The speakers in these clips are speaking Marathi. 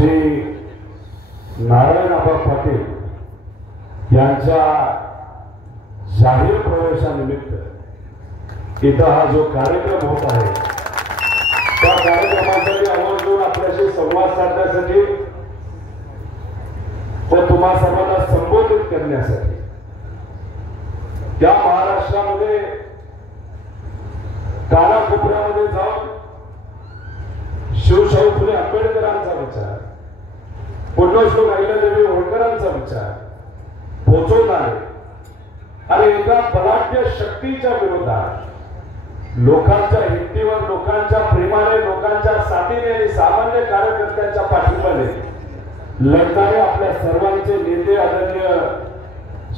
श्री नारायण आबा पाटील यांच्या जाहीर प्रवेशानिमित्त इथं हा जो कार्यक्रम होत आहे त्या कार्यक्रमासाठी आवर्जून आपल्याशी संवाद साधण्यासाठी व तुम्हा सर्वांना संबोधित करण्यासाठी या महाराष्ट्रामध्ये कानाकोपऱ्यामध्ये जाऊन शिवशाहू फुले आंबेडकरांचा विचार, पुण्यश्लोक अहिल्यादेवी होळकरांचा विचार पोचवणारे आणि एका बलाढ्य शक्तीच्या विरोधात लोकांच्या हिमतीवर, लोकांच्या प्रेमाने, लोकांच्या साथीने आणि सामान्य कार्यकर्त्यांच्या पाठिंब्याने लढणारे आपल्या सर्वांचे नेते आदरणीय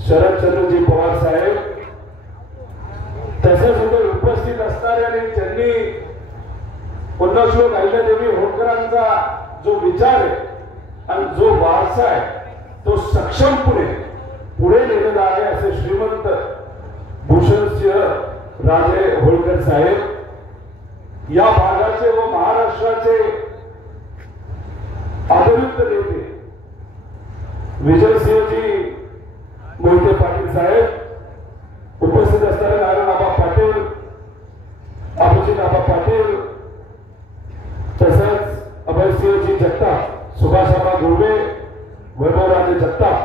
शरदचंद्रजी पवार साहेब, तसेच होते उपस्थित असणारे आणि त्यांनी पुण्यश्लोक अहिल्यादेवी होळकरांचा जो विचार आहे आणि जो वारसा आहे तो सक्षमपणे पुढे नेलेला आहे असे श्रीमंत भूषणसिंह राजे होळकर साहेब या भागाचे व महाराष्ट्राचे आदरित नेते विजयसिंहजी मोहिते पाटील साहेब, उपस्थित असणारे नारायण आबा पाटील, अभिजित आबा पाटील, तसंच अभयसिंहजी जगताप, सुभाषआबा गुरवे, वैभवराजे जगताप,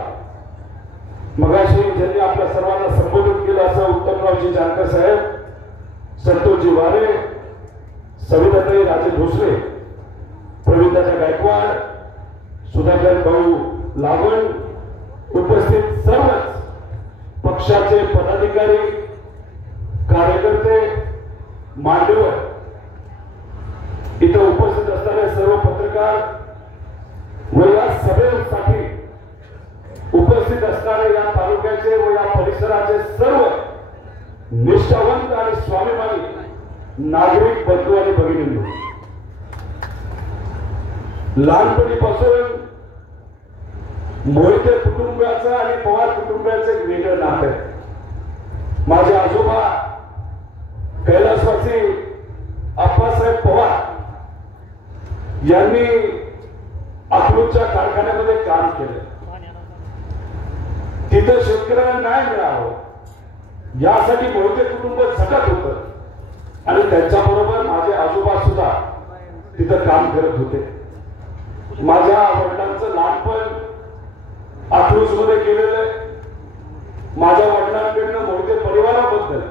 मगाशी ज्यांनी आपल्या सर्वांना संबोधित केलं असं उत्तमरावजी जानकर साहेब, संतोषजी वारे, सविताताई राजे भोसले, प्रवीणदादा गायकवाड, सुधाकर भाऊ लावण, उपस्थित सर्वच पक्षाचे पदाधिकारी, कार्यकर्ते, मान्यवर, इथं उपस्थित असणारे सर्व पत्रकार व या सभेसाठी उपस्थित असणारे या तालुक्याचे व या परिसराचे सर्व निष्ठावंत आणि स्वाभिमानी नागरिक बंधू आणि भगिनींनो, लहानपणीपासून मोहिते कुटुंबाचं आणि पवार कुटुंबाचं एक वेगळं नातं आहे. माझे आजोबा कैलासवासी आप्पासाहेब पवार यांनी अकलूजच्या कारखान्यामध्ये काम केलं. तिथं शेतकऱ्यांना न्याय मिळावं यासाठी मोहिते कुटुंब झटत होतं आणि त्यांच्याबरोबर माझे आजोबा सुद्धा तिथं काम करत होते. माझ्या वडिलांचं लहानपण अकलूज मध्ये गेलेलं आहे. माझ्या वडिलांकडनं मोहिते परिवाराबद्दल,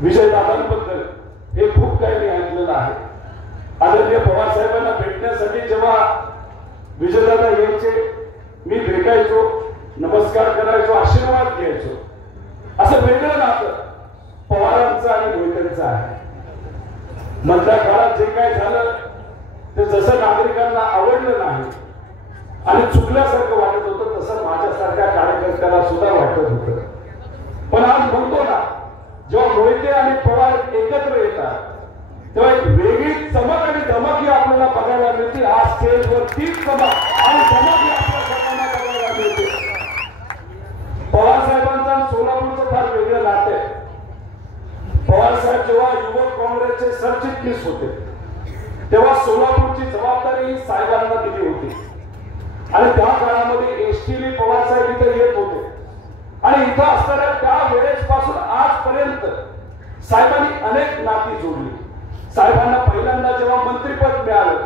विजयदादांबद्दल हे खूप काही मी ऐकलेलं आहे. आदरणीय पवार साहेबांना भेटण्यासाठी जेव्हा विजयदादा यायचे, मी भेटायचो, नमस्कार करायचो, आशीर्वाद घ्यायचो. असं वेगळं नातं पवारांचं आणि मोहितेंचं आहे. मधल्या काळात जे काय झालं ते जसं नागरिकांना आवडलं नाही आणि चुकल्यासारखं वाटत होतं तसं माझ्यासारख्या कार्यकर्त्याला सुद्धा वाटत होतं. पण आज म्हणतो ना, जेव्हा मोहिते आणि पवार एकत्र येतात तेव्हा एक वेगळी चमक आणि धमक ही आपल्याला बघायला मिळते. आज स्टेजवर तीच चमक आणि धमक ही आपल्या सर्वांना बघायला मिळते. पवार साहेबांचं आणि सोलापूरचं फार वेगळं नातं आहे. पवार साहेब जेव्हा युवक काँग्रेसचे सरचिटणीस होते तेव्हा सोलापूरची जबाबदारी ही साहेबांना दिली होती आणि त्या काळामध्ये एसटीने पवार साहेब इथे येत होते आणि इथं असणाऱ्या त्या वेळेसपासून आजपर्यंत साहेबांनी अनेक नाती जोडली. साहेबांना पहिल्यांदा जेव्हा मंत्रिपद मिळालं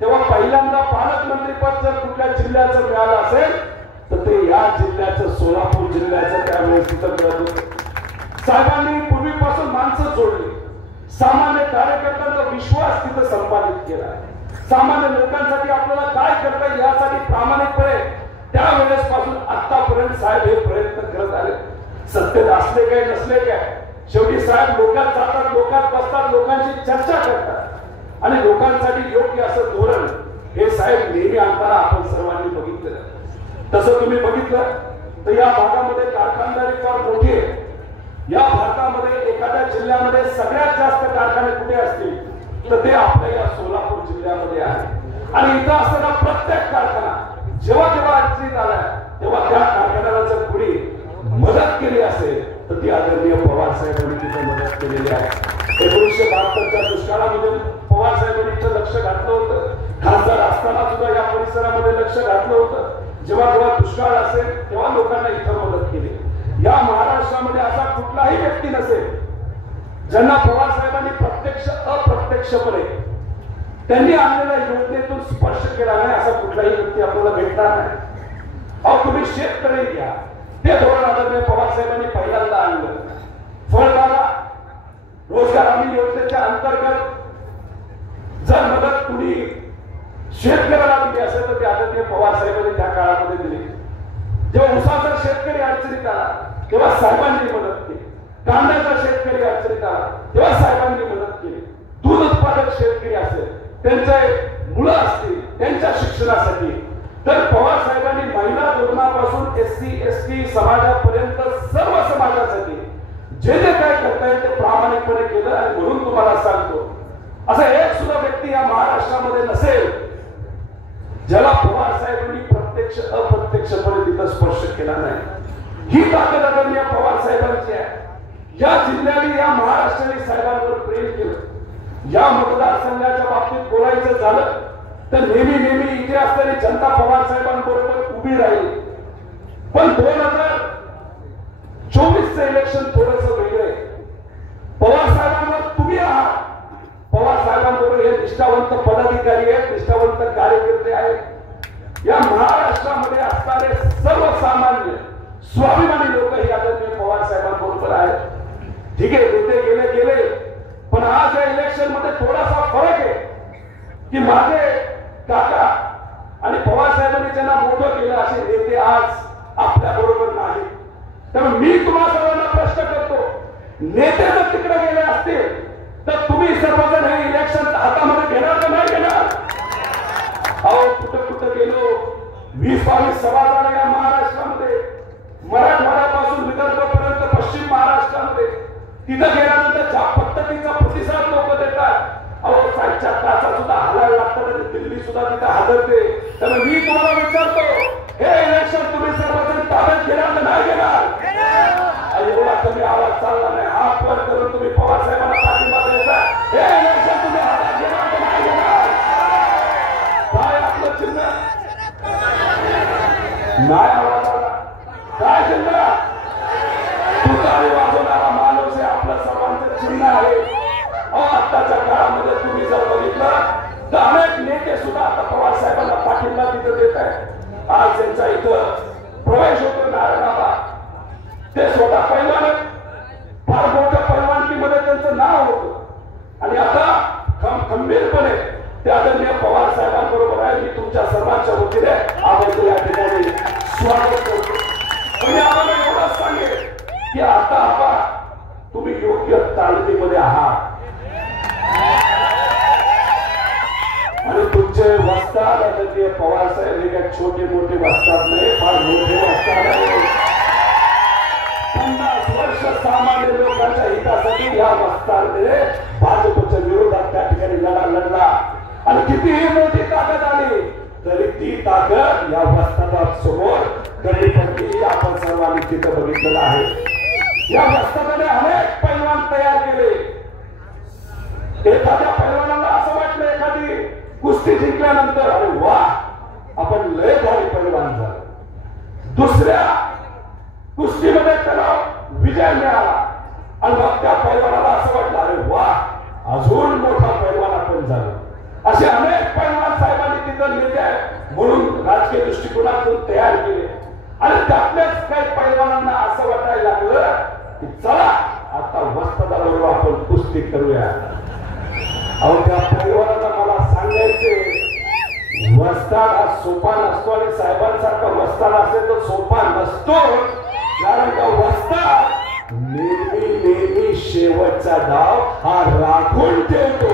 तेव्हा पहिल्यांदा पालकमंत्रीपद जर कुठल्या जिल्ह्याचं मिळालं असेल तर ते या जिल्ह्याचं, सोलापूर जिल्ह्याचं त्यावेळेस तिथं मिळत होतं. साहेबांनी पूर्वीपासून माणसं जोडली, सामान्य कार्यकर्त्यांचा विश्वास तिथं संपादित केला. सामान्य लोकांसाठी आपल्याला काय करता येईल यासाठी प्रामाणिकपणे त्यावेळेसपासून आतापर्यंत साहेब हे प्रयत्न करत आले. सत्तेत असले काय नसले काय, शेवटी साहेब लोकांत जातात, लोकांत बसतात, लोकांची चर्चा करतात आणि लोकांसाठी योग्य असं धोरण हे साहेब नेहमी आणताना आपण सर्वांनी बघितलं. तसं तुम्ही बघितलं तर या भागामध्ये कारखानदारी फार मोठी आहे. या भारतामध्ये एखाद्या जिल्ह्यामध्ये सगळ्यात जास्त कारखाने कुठे असतील तर ते आपल्या या सोलापूर जिल्ह्यामध्ये आहे आणि इथं असताना प्रत्येक कारखाना जेव्हा जेव्हा अडचणीत आला तेव्हा त्या कारखान्याला जर कुणी मदत केली असेल तर ती आदरणीय पवार साहेबांनी तिथे मदत केलेली आहे. 1972च्या दुष्काळामध्ये पवार साहेबांनी इथं लक्ष घातलं होतं. खासदार असताना परिसरामध्ये लक्ष घातलं होतं. जेव्हा जेव्हा दुष्काळ असेल तेव्हा लोकांना इथं मदत केली. या महाराष्ट्रामध्ये असा कुठलाही व्यक्ती नसेल ज्यांना पवार साहेबांनी प्रत्यक्ष अप्रत्यक्षपणे त्यांनी आणलेल्या योजनेतून स्पर्श केला नाही असा कुठलाही व्यक्ती आपल्याला भेटणार नाही. अहो तुम्ही शेतकरी घ्या, ते धोरण आदरणीय पवार साहेबांनी पहिल्यांदा आणलं. फळबागा रोजगार हमी योजनेच्या अंतर्गत जर मदत कुणी शेतकऱ्याला दिली असेल तर ते आदरणीय पवार साहेबांनी त्या काळामध्ये दिली. जेव्हा उसाचा शेतकरी अडचणीत आला तेव्हा साहेबांनी मदत केली. कांद्याचा शेतकरी अडचणीत आला तेव्हा साहेबांनी मदत केली. दूध उत्पादक शेतकरी असेल, त्यांचे मुलं असतील, त्यांच्या शिक्षणासाठी तर पवार साहेबांनी महिला धोरणापासून एससी एसटी समाजापर्यंत सर्व समाजासाठी जे जे काय करता येईल ते प्रामाणिकपणे केलं. आणि म्हणून तुम्हाला सांगतो असा एक सुद्धा व्यक्ती या महाराष्ट्रामध्ये नसेल ज्याला पवार साहेबांनी प्रत्यक्ष अप्रत्यक्षपणे तिथं स्पर्श केला नाही. ही ताकद आदरणीय पवार साहेबांची आहे. या जिल्ह्याने या महाराष्ट्राने साहेबांवर प्रेम केलं. या मतदारसंघाच्या बाबतीत बोलायचं झालं तर नेहमी इथे असणारी जनता पवार साहेबांबरोबर उभी राहील. पण 2024चं इलेक्शन थोडंसं वेगळं आहे. पवार साहेबांवर तुम्ही आहात. पवार साहेबांबरोबर हे निष्ठावंत पदाधिकारी आहेत, निष्ठावंत कार्यकर्ते आहेत. या महाराष्ट्रामध्ये असणारे सर्वसामान्य स्वाभिमानी लोक ही आदरणीय पवार साहेबांबरोबर आहेत. ठीक आहे, नेते गेले पण आज या इलेक्शन मध्ये थोडासा फरक आहे की माझे काका आणि पवार साहेबांनी त्यांना मोठं केलं असे नेते आज आपल्या बरोबर नाही. त्यामुळे मी तुम्हाला सर्वांना प्रश्न करतो, नेते जर तिकडे गेले असतील तर तुम्ही सर्वजण हे इलेक्शन हातामध्ये घेणार का नाही घेणार? अहो कुठं गेलो 20-22 सभा झाल्या या महाराष्ट्रामध्ये, मराठवाड्यापासून विदर्भापर्यंत पश्चिम महाराष्ट्रामध्ये. तिथं गेल्यानंतर ज्या पद्धतीचा प्रतिसाद लोक देतात, अहो 4 तासात सुद्धा हलायला लागतात आणि दिल्ली सुद्धा तिथं हादरते. त्यामुळे मी तुम्हाला विचारतो, हे इलेक्शन तुम्ही सर्वजण ताब्यात घेणार का नाही घेणार? एवढा कमी आवाज चालला नाही, हात वर करून तुम्ही पवार साहेबांना पाठिंबा द्यायचा. हे इलेक्शन तुम्ही हातात घेणार का नाही घेणार? काय आपलं चिन्ह नाही आवाज आला, काय चिन्ह? तुतारी वाजवणारा माणूस हे आपलं सर्वांचं चिन्ह आहे. आताच्या काळामध्ये तुम्ही जर बघितलं तर अनेक नेते सुद्धा आता पवार साहेबांना पाठिंबा तिथं देत आहेत. आज त्यांचा इथं प्रवेश होतो नारायणाबा, ते स्वतः पैलवान आहेत. फार मोठ्या पैलवानकीमध्ये त्यांचं नाव होतं आणि आता खंबीरपणे ते आदरणीय पवार साहेबांबरोबर आहे. मी तुमच्या सर्वांच्या वतीने आपण या ठिकाणी स्वागत करतो. म्हणजे आम्हाला एवढंच सांगेल की आता तुम्ही योग्य तालमीमध्ये आहात आणि तुमचे वस्ताद आदरणीय पवार साहेब हे काही छोटे मोठे वस्ताद नाही, फार मोठे वस्ताद आहे. 50 वर्ष सामान्य लोकांच्या हितासाठी या वस्तादने भाजपच्या विरोधात त्या ठिकाणी लढा लढला आणि कितीही मोठी ताकद आली तरी ती ताकद या वस्तादासमोर कधी पण आपण सर्वांनी तिथं बघितलेलं आहे. या वस्तादाने अनेक पैलवान तयार केले. एखाद्या पैलवानाला असं वाटलं एखादी कुस्ती जिंकल्यानंतर अरे वा आपण लय भारी पैलवान झालो. दुसऱ्या कुस्तीमध्ये त्याला विजय मिळाला आणि मग त्या पैलवानाला असं वाटलं अरे वा अजून मोठा पैलवान आपण झालो. असे अनेक पैलवान साहेबांनी तिथं नेते म्हणून राजकीय दृष्टिकोनातून तयार केले आणि त्यातल्याच काही पैलवानांना असं वाटायला लागलं की चला आता वस्तादाबरोबर आपण कुस्ती करूया. अहो त्या पैलवानांना मला सांगायचे वस्ताद हा सोपा नसतो आणि साहेबांसारखा वस्ताद असेल तर सोपा नसतो. कारण का वस्ताद नेहमी शेवटचा डाव हा राखून ठेवतो.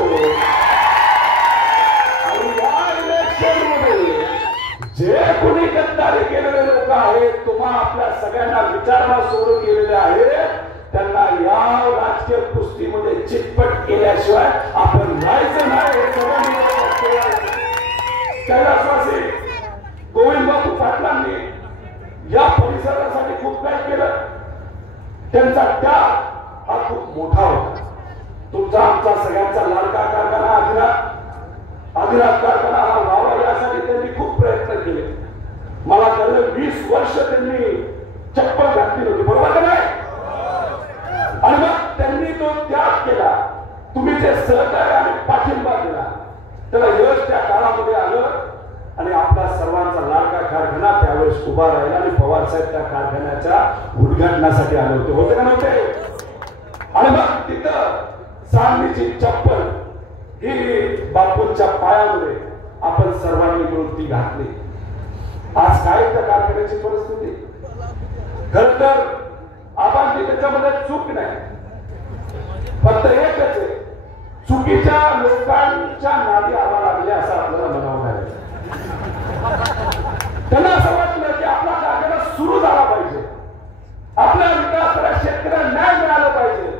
आणि या इलेक्शन मध्ये जे कोणी गद्दारी केलेले लोक आहेत, तुम्हा आपल्या सगळ्यांना विचारणा सोडून गेलेले आहेत, त्यांना या राजकीय कुस्तीमध्ये चितपट केल्याशिवाय आपण जायचं नाही. कैलासवासी गोविंदबाबू पाटलांनी या परिसरासाठी खूप काही केलं. त्यांचा त्याग हा खूप मोठा होता. तुमचा आमचा सगळ्यांचा लाडका कारखाना आदिनाथ कारखाना हा व्हावा यासाठी त्यांनी खूप गेले 20 वर्ष त्यांनी चप्पल घातली नव्हती, बरोबर का नाही? आणि मग त्यांनी तो त्याग केला, तुम्ही जे सहकार्य आणि पाठिंबा दिला, त्याला यश त्या काळामध्ये आलं आणि आपला सर्वांचा लाडका कारखाना त्यावेळेस उभा राहिला आणि पवार साहेब त्या कारखान्याच्या उद्घाटनासाठी आले होते, होते का नव्हते? आणि मग तिथं चांदीची चप्पल ही बापूंच्या पायामध्ये आपण सर्वांनी मिळून ती घातली. आज काय त्या कारखान्याची परिस्थिती? खर तर आबांची त्याच्यामध्ये चूक नाही, फक्त एकच आहे, चुकीच्या लोकांच्या नादी आबा लागले असं आपल्याला म्हणावं लागेल. त्यांना असं वाटलं की आपला कारखाना सुरू झाला पाहिजे, आपल्या विकासाला शेतकऱ्यांना न्याय मिळाला पाहिजे,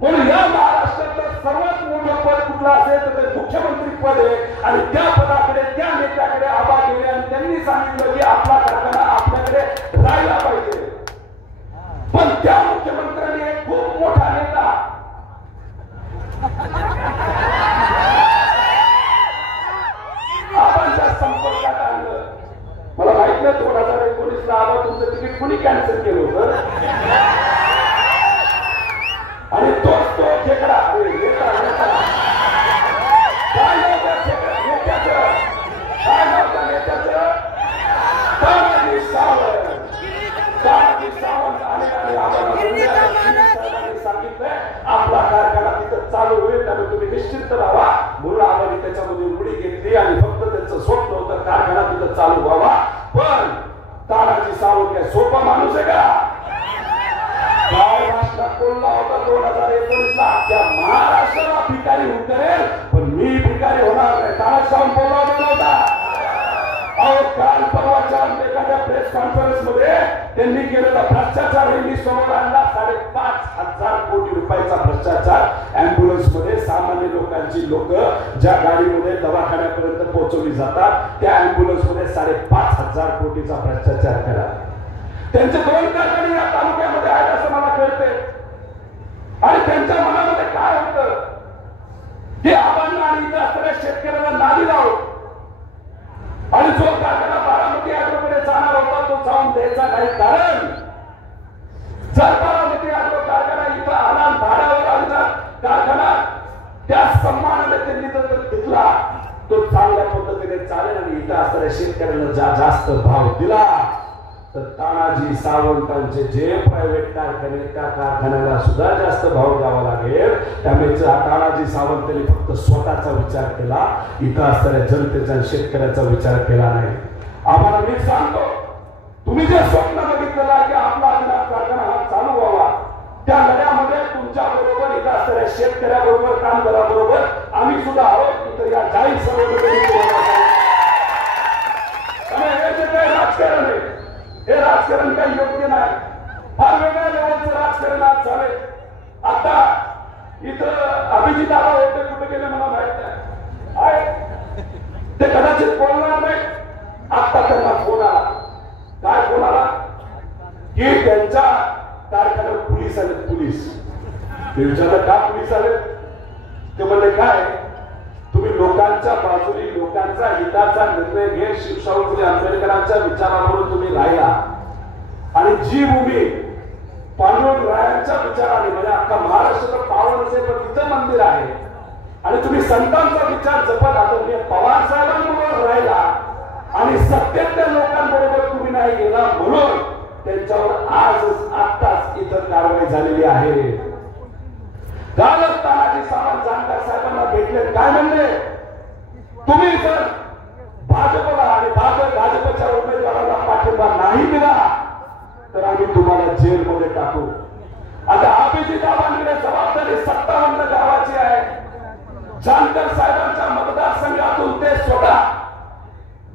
म्हणून या महाराष्ट्रातलं सर्वात मोठं पद कुठलं असेल तर ते मुख्यमंत्री पद आहे. आणि त्या पदाकडे त्या नेत्याकडे आबा गेले आणि त्यांनी सांगितलं की आपला कारखाना आपल्याकडे राहिला पाहिजे. पण त्या मुख्यमंत्र्यांनी एक खूप मोठा नेता आबांच्या संपर्कात आणलं. मला माहित नाही 2019 ला आबा तुमचं तिकीट कुणी कॅन्सल केलं होतं आणि तोच तो खेकडा नेता काय नव्हतं नेत्याचं तानाजी सावंत आणि आबांनी सांगितलंय आपला कारखाना तिथं चालू होईल, त्यामुळे तुम्ही निश्चिंत राहा. म्हणून आबांनी त्याच्यामध्ये उडी घेतली आणि फक्त त्यांचं स्वप्न होतं कारखाना तिथं चालू व्हावा. पण तानाजी सावंत काय सोपा माणूस आहे का? काय भाषणात बोलला होता 2019 ला, त्या महाराष्ट्राला भिकारी होऊन करेल पण मी भिकारी होणार नाही, तानाजी सावंत बोलला होता. अहो काल परवाच्या एखाद्या प्रेस कॉन्फरन्स मध्ये त्यांनी केलेला भ्रष्टाचार मी समोर आणला. 5,500 कोटी रुपयाचा भ्रष्टाचार अँब्युलन्स मध्ये सामान्य लोकांची लोक ज्या गाडीमध्ये दवाखान्यापर्यंत पोहोचवली जातात त्या अँब्युलन्स मध्ये 5,500 कोटीचा भ्रष्टाचार केला. त्यांचे 2 कारखाने या तालुक्यामध्ये आहेत असं मला कळते. आणि त्यांच्या मनामध्ये काय होतं की आबांना आणि इतर असणाऱ्या शेतकऱ्यांना नादी लावून आणि जो कारखाना बारामती ॲग्रोकडे जाणार होता तो जाऊन द्यायचा नाही. कारण जर बारामती ॲग्रो कारखाना इथं आला भाड्यावर आला कारखाना त्या सन्मानाने त्यांनी जर घेतला तो चांगल्या पद्धतीने चालेल आणि इथं असणाऱ्या शेतकऱ्यांना जास्त भाव दिला तर तानाजी सावंतांचे जे प्रायव्हेट कारखाने त्या कारखान्याला सुद्धा जास्त भाव द्यावा लागेल. त्यामुळे तानाजी सावंतांनी फक्त स्वतःचा विचार केला, इथं असणाऱ्या जनतेचा शेतकऱ्याचा विचार केला नाही. आम्हाला मी सांगतो तुम्ही जे स्वप्न बघितलेलं आहे की आपला कारखाना हा चालू व्हावा, त्या लढ्यामध्ये तुमच्या बरोबर इथं असणाऱ्या शेतकऱ्याबरोबर कामगाराबरोबर आम्ही सुद्धा आहोत. इथं या जाहीर राजकारण आहे, हे राजकारण काही योग्य नाही. फार वेगळ्या लेवलचं राजकारण आज झालंय. आता इथं अभिजित आबा होते, कुठे गेले मला माहित नाही, ते कदाचित बोलणार नाही. आता त्यांना फोन आला, काय फोन आला की त्यांच्या कारखान्यात पोलीस आले. पोलीस विचारलं का पोलीस आले? ते म्हणले काय तुम्ही लोकांच्या बाजूने लोकांचा हिताचा निर्णय घेत शिवशाहू आंबेडकरांच्या विचारावरून तुम्ही राहिला आणि जी भूमी पांडुरंगरायांच्या विचाराने म्हणजे अख्खा महाराष्ट्र पावन असेल पण तिथं मंदिर आहे आणि तुम्ही संतांचा विचार जपत आदरणीय पवार साहेबांबरोबर राहिला आणि सत्तेतल्या लोकांबरोबर तुम्ही नाही गेला म्हणून त्यांच्यावर आजच आत्ताच इथं कारवाई झालेली आहे. कालच तानाजी सावंत जानकर साहेबांना भेटले, काय म्हणले तुम्ही जर भाजपला आणि भाजपच्या उमेदवाराला पाठिंबा नाही दिला तर आम्ही तुम्हाला जेलमध्ये टाकू. आता अभिजित आबांकडे जबाबदारी 57 गावाची आहे. जानकर साहेबांच्या मतदारसंघातून ते स्वतः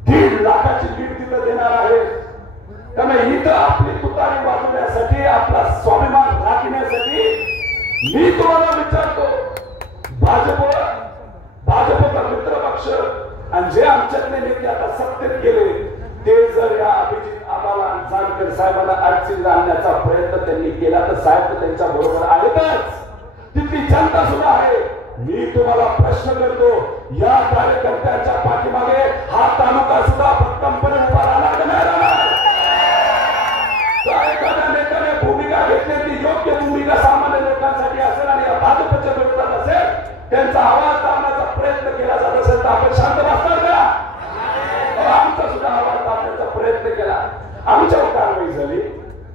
1.5 लाखाची लीड तिथं देणार आहे. त्यामुळे इथं आपली तुतारी वाजवण्यासाठी आपला स्वाभिमान राखण्यासाठी मी तुम्हाला विचारतो, भाजपचा मित्र पक्ष आणि जे आमच्यातले नेते आता सत्तेत गेले ते जर या अभिजित आबाला जानकर साहेबांना अडचणीत आणण्याचा प्रयत्न त्यांनी केला तर साहेब तर त्यांच्या बरोबर आहेतच, तिथली जनता सुद्धा आहे. मी तुम्हाला प्रश्न करतो, या कार्यकर्त्यांच्या पाठीमागे हा तालुका सुद्धा भक्कमपणे उभा राहणार का नाही राहणार? आमच्यावर कारवाई झाली,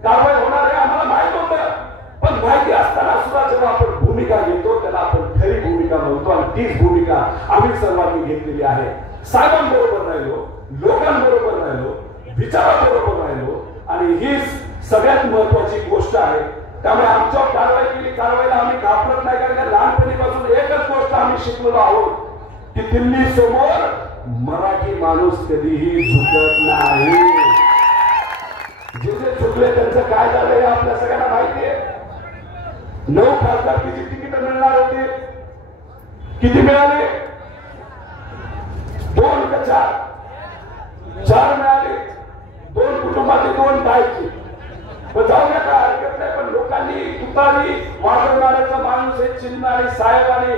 कारवाई होणार आहे आम्हाला माहित होतं, पण माहिती असताना सुद्धा जेव्हा आपण भूमिका घेतो त्याला आपण खरी भूमिका म्हणतो आणि तीच भूमिका आम्ही सर्वांनी घेतलेली आहे. साहेबांबरोबर राहिलो, लोकांबरोबर राहिलो, विचाराबरोबर राहिलो आणि हीच सगळ्यात महत्वाची गोष्ट आहे. त्यामुळे आमच्यावर कारवाई केली, कारवाईला आम्ही घाबरत नाही, कारण लहानपणीपासून एकच गोष्ट आम्ही शिकलेलो आहोत की दिल्ली समोर मराठी माणूस कधीही झुकत नाही. जे जे चुकले त्यांचं काय झालं हे आपल्या सगळ्यांना माहिती आहे. 9 खासदारकीची तिकीट मिळणार होती, किती मिळाले? 2 का 4 मिळाले. 2 कुटुंबातील 2 बायची. पण जाऊ द्या, काय हरकत नाही. पण लोकांनी तुतारी वाजवणाऱ्याचा माणूस हे चिन्ह आणि साहेब आणि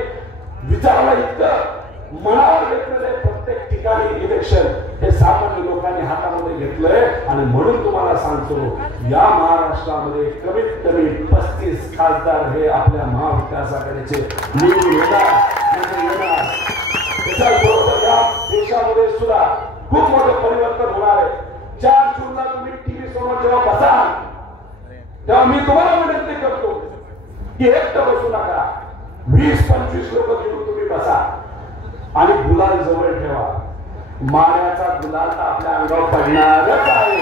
विचाराला इतकं मनावर घेतलेलं प्रत्येक ठिकाणी इलेक्शन हे सामान्य लोकांनी हातामध्ये घेतलंय. आणि म्हणून तुम्हाला सांगतो, या महाराष्ट्रामध्ये कमीत कमी 35 खासदार हे आपल्या महाविकास आघाडीचे निवडून येणार. त्याच्याबरोबर या देशामध्ये सुद्धा खूप मोठं परिवर्तन होणार आहे. 4 जूनला तुम्ही टीव्ही समोर जेव्हा बसाल तेव्हा मी तुम्हाला विनंती करतो की एकटं बसू नका. 20-25 लोक घेऊन तुम्ही बसा आणि गुलाल जवळ ठेवा. माऱ्याचा गुलाल तर आपल्या अंगावर पडणारच आहे,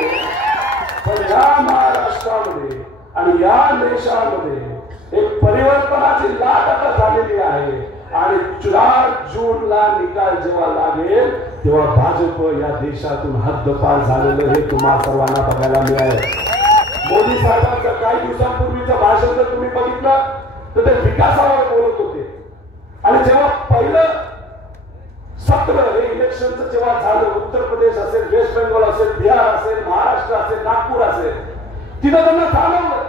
पण या महाराष्ट्रामध्ये आणि या देशामध्ये एक परिवर्तनाची लाट आता झालेली आहे. आणि 4 जूनला निकाल जेव्हा लागेल तेव्हा भाजप या देशातून हद्दपार झालेलं हे तुम्हा सर्वांना बघायला मिळेल. मोदी साहेबांचं काही दिवसांपूर्वीचं भाषण जर तुम्ही बघितलं तर ते विकासावर बोलत होते. आणि जेव्हा पहिलं सत्र हे इलेक्शनचं जेव्हा झालं, उत्तर प्रदेश असेल, वेस्ट बेंगॉल असेल, बिहार असेल, महाराष्ट्र असेल, नागपूर असेल, तिथं त्यांना जाणवलं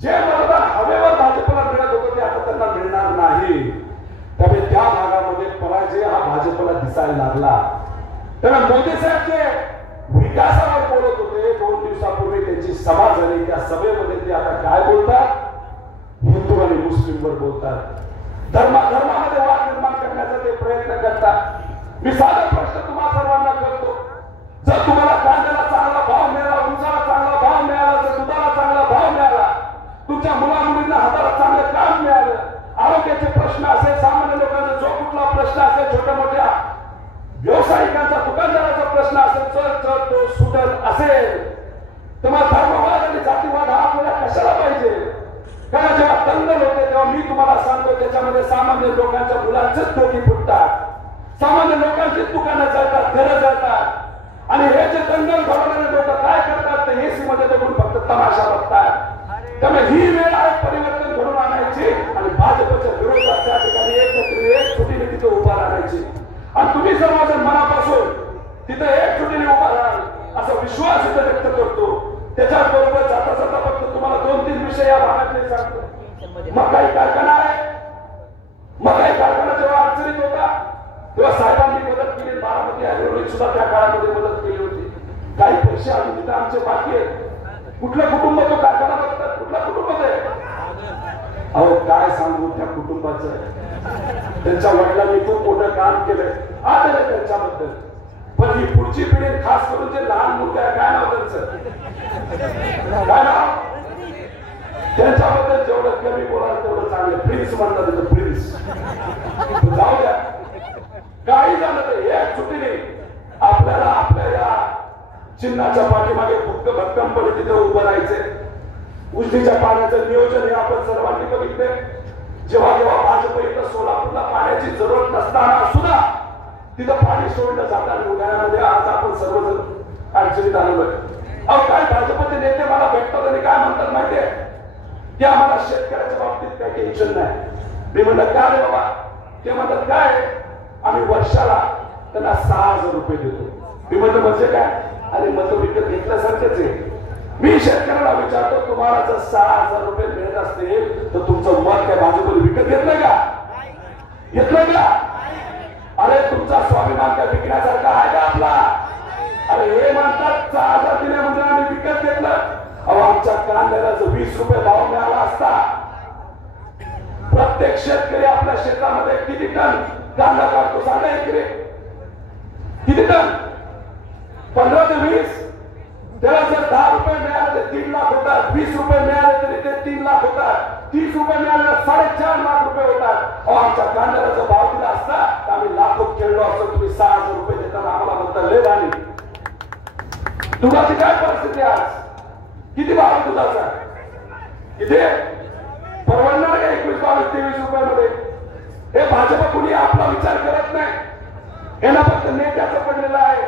जे मतदान हवेवर भाजपला मिळत होतं ते आता त्यांना मिळणार नाही. त्यामुळे त्या भागामध्ये पराजय हा भाजपला दिसायला लागला. त्यामुळे मोदी साहेब जे विकासावर बोलत होते, 2 दिवसापूर्वी त्यांची सभा झाली, त्या सभेमध्ये ते आता काय बोलतात? हिंदू आणि मुस्लिमवर बोलतात. धर्मामध्ये वाद निर्माण करण्याचा ते प्रयत्न करतात. मी साधा प्रश्न तुम्हाला सर्वांना करतो, जर तुम्हाला कांद्याला चांगला भाव मिळाला, उसाला चांगला भाव मिळाला, जर दुधाला चांगला भाव मिळाला, तुमच्या मुलामुलींना हाताला चांगलं काम मिळालं, आरोग्याचे प्रश्न असेल, सामान्य लोकांचा जो कुठला प्रश्न असेल, छोट्या मोठ्या व्यावसायिकांचा, दुकानदाराचा प्रश्न असेल, तर तो सुटत असेल, तुम्हाला धर्मवाद आणि जातीवाद हा आपल्याला कशाला पाहिजे? कारण जेव्हा दंगल होते तेव्हा मी तुम्हाला सांगतो त्याच्यामध्ये सामान्य लोकांच्या मुलांचेच डोकी फुटतात, सामान्य लोकांचीच दुकानं चालतात, घरं चालतात. आणि हे जे दंगल घडवणारे लोक काय करतात ते एसी मध्ये बघून फक्त तमाशा बघतात. त्यामुळे ही वेळ आहे परिवर्तन घडून आणायची आणि भाजपच्या विरोधात त्या ठिकाणी एक छुटीने तिथे उभा राहायची. आणि तुम्ही सर्वजण मनापासून तिथे एक छुटीने उभा राहाल असा विश्वास इथे व्यक्त करतो. त्याच्याबरोबर जाता जाता फक्त तुम्हाला 2-3 विषय या भागातले सांगतो. मकाई कारखाना आहे. मकाई कारखाना जेव्हा अडचणीत होता तेव्हा साहेबांनी मदत केली. बारामती ऍग्रोलिंक सुद्धा त्या काळामध्ये मदत केली होती. काही पैसे अजून तिथे आमचे बाकी आहेत. कुठलं कुटुंब तो कारखाना बघतात? कुठला कुटुंब आहे? अहो काय सांगू त्या कुटुंबाचं. त्यांच्या वडिलांनी खूप मोठं काम केलंय, आदर त्यांच्याबद्दल. पण ही पुढची पिढी, खास करून जे लहान मुलं आहे, काय नाव त्यांचं? काय नाव? त्यांच्याबद्दल जेवढं कमी बोलाल तेवढं चांगलं. प्रिन्स म्हणतात त्याचं, प्रिन्स. जाऊ द्या, काही झालं तर एक चुकीने आपल्याला आपल्या या चिन्हाच्या पाठीमागे फक्त भक्कमपणे तिथे उभं राहायचे. उजनीच्या पाण्याचं नियोजन हे आपण सर्वांनी बघितले. जेव्हा जेव्हा भाजप इथं सोलापूरला पाण्याची जरूरत नसताना सुद्धा तिथं पाणी सोडलं जाताना उन्हाळ्यामध्ये आज आपण सर्वजण अडचणीत आलोय. अहो काय भाजपचे नेते मला भेटतात आणि काय म्हणतात माहितीये की आम्हाला शेतकऱ्याच्या बाबतीत काही टेन्शन नाही. मी म्हणलं काय रे बाबा? ते म्हणतात काय, आम्ही वर्षाला त्यांना 6,000 रुपये देतो. मी म्हणलं म्हणजे काय? अरे मत विकत घेतल्यासारखंच आहे. मी शेतकऱ्याला विचारतो, तुम्हाला जर 6,000 रुपये मिळत असतील तर तुमचं मत काय भाजपने विकत घेतलंय का? घेतलंय का? अरे तुमचा स्वाभिमान काय विकण्यासारखा आहे का आपला? अरे हे म्हणतात 6,000 दिले म्हणजे आम्ही विकत घेतलं. अहो आमच्या कांद्याला जर 20 रुपये भाव मिळाला असता, प्रत्येक शेतकरी आपल्या शेतामध्ये किती टन कांदा काढतो सांगा? इकडे किती टन? 15 ते 20. त्याला जर 10 रुपये मिळाले तर 3 लाख होतात, 20 रुपये मिळाले तरी ते 3 लाख होतात, 30 रुपये मिळाले तर 4.5 लाख रुपये होतात. आमच्या कांद्याला जर भाव दिला असता तर आम्ही लाखो खेळलो असतो. तुम्ही 6,000 रुपये देताना आम्हाला म्हणता लय राणी. दुधाची काय परिस्थिती आज? किती भाव आहे दुधाचा? किती परवडणार का 21, 22, 23 रुपयामध्ये? हे भाजप कुणी आपला विचार करत नाही. यांना फक्त नेत्याचं पडलेलं आहे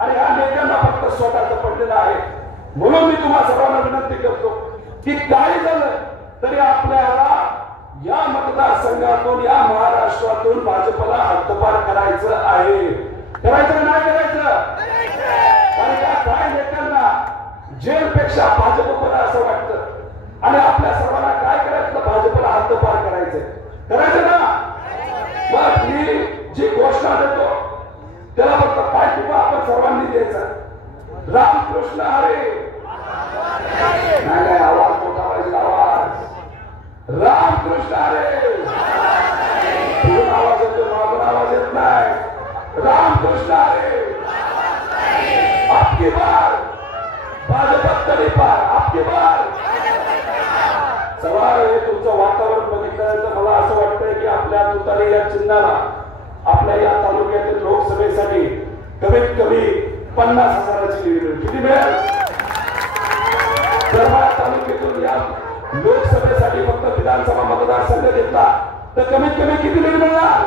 आणि या नेत्यांना फक्त स्वतःचं पडलेलं आहे. म्हणून मी तुम्हा सर्वांना विनंती करतो की काही झालं तरी आपल्याला या मतदारसंघातून या महाराष्ट्रातून भाजपला हद्दपार करायचं आहे. करायचं नाही करायचं? कारण त्या काही नेत्यांना जेलपेक्षा भाजप बरं असं वाटतं आणि आपल्या सर्वांना काय करायचं? भाजपला हद्दपार करायचंय. करायचं ना? मग मी जी घोषणा देतो त्याला फक्त पाठिंबा आपण सर्वांनी द्यायचा. रामकृष्ण हरी. नाही आवाज मोठा पाहिजे. आवाज रामकृष्ण हरी. पुढून आवाज येतो, मागून आवाज येत नाही. रामकृष्ण हरी. आपकी बार भाजपात तरी पार. आपकी बार. सवाल हे तुमचं वातावरण बघितल्यानंतर मला असं वाटतंय की आपल्या तुतारी या चिन्हाला आपल्या या तालुक्यातील लोकसभेसाठी कमीत कमी 50,000ची लीड मिळेल. किती मिळेल? जर या तालुक्यातून या लोकसभेसाठी फक्त विधानसभा मतदारसंघ घेतला तर कमीत कमी किती लीड मिळणार?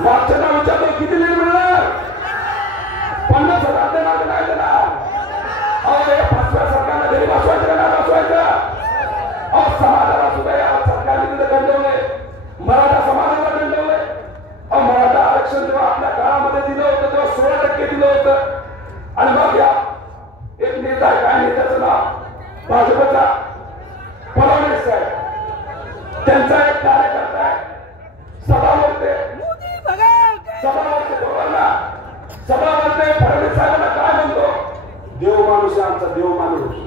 मागच्या विचारतो किती लीड मिळणार? 50,000 देणार का नाही देणार? पाचव्या सरकारला घरी बसवायचं का नाही बसवायचं? समाजाला सुद्धा या सरकारने तिथे दंडवले, मराठा समाजाला दंडवले. मराठा आरक्षण जेव्हा आपल्या काळामध्ये दिलं होतं तेव्हा 16% दिलं होतं. आणि मग या एक नेता आहे, काय नेत्याचं नाव? भाजपचा फडणवीस आहे. त्यांचा एक कार्यकर्ता आहे, सभा बोलते बरोबर ना? सभा बोलते. फडणवीस साहेबांना काय म्हणतो? देव माणूस आहे आमचा, देव माणूस.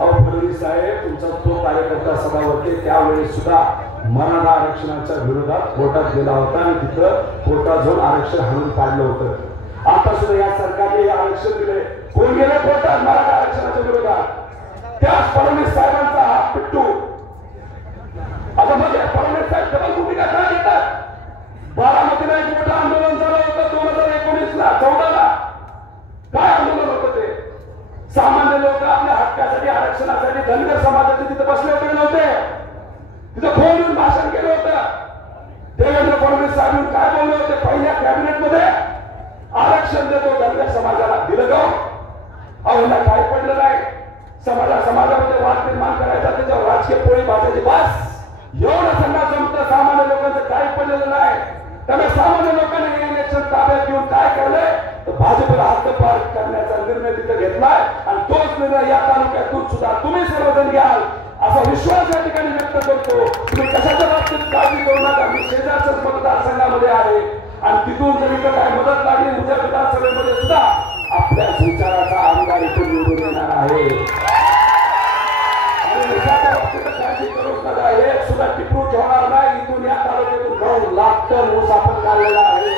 फडणवीस साहेब तुमचा तो कार्यकर्ता सभा होते त्यावेळेस सुद्धा मराठा आरक्षणाच्या विरोधात कोर्टात गेला होता आणि तिथं कोर्टात जाऊन आरक्षण हाणून पाडलं होतं. आता सुद्धा या सरकारने आरक्षण दिले. कोण गेले कोर्टात मराठा आरक्षणाच्या विरोधात? त्याच फडणवीस साहेबांचा हात पिट्टू. आता मग फडणवीस साहेब डबल भूमिका का घेतात? बारामतीला एक मोठं आंदोलन झालं होतं 2019ला 14ला. काय आंदोलन होतं ते? सामान्य लोक आपल्या हक्कासाठी आरक्षणासाठी धनगर समाजाचे तिथे बसले होते नव्हते? तिथं फोन येऊन भाषण केलं होतं. देवेंद्र फडणवीस साहेब काय बोलले होते? पहिल्या कॅबिनेट मध्ये आरक्षण देतो धनगर समाजाला. दिलं का? यांना काय पडलं नाही. समाजामध्ये वाद निर्माण करायचा, त्याच्यावर राजकीय पोळी भाजायची. बस एवढं संघा जमतं. सामान्य लोकांचं काही पडलेलं नाही. त्यामुळे सामान्य लोकांनी हे इलेक्शन ताब्यात घेऊन काय केलंय तर भाजपला हद्दपार करण्याचा निर्णय तिथे घेतलाय आणि तोच निर्णय या तालुक्यातून सुद्धा तुम्ही सर्वजण घ्याल असा विश्वास या ठिकाणी व्यक्त करतो. तुम्ही कशाच्या बाबतीत काळजी करू नका. मी शेजारच्याच मतदारसंघामध्ये आहे आणि तिथून जर इथं काय मदत लागली उद्या विधानसभेमध्ये सुद्धा आपल्याच विचाराचा आमदार इथून निवडून येणार आहे. आणि विचाराच्या बाबतीत काळजी करूच नका. एक सुद्धा टिपू ठेवणार नाही. इथून या तालुक्यातून 9 लाख टन ऊस आपण काढलेला आहे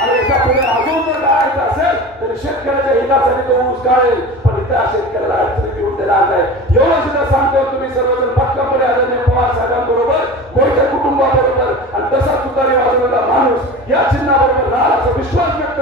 आणि याच्या पुढे अजून जर काढायचं असेल तर शेतकऱ्याच्या हितासाठी तो ऊस काढेल. पण इथं शेतकऱ्याला अडचणी येऊन देणार नाही. एवढं सुद्धा सांगतो. तुम्ही सर्वजण भक्कमपणे आदरणीय पवार साहेबांबरोबर मोठ्या कुटुंबाबरोबर आणि तसा तुतारी वाजवलेला माणूस या चिन्हाबरोबर राहाल असा विश्वास व्यक्त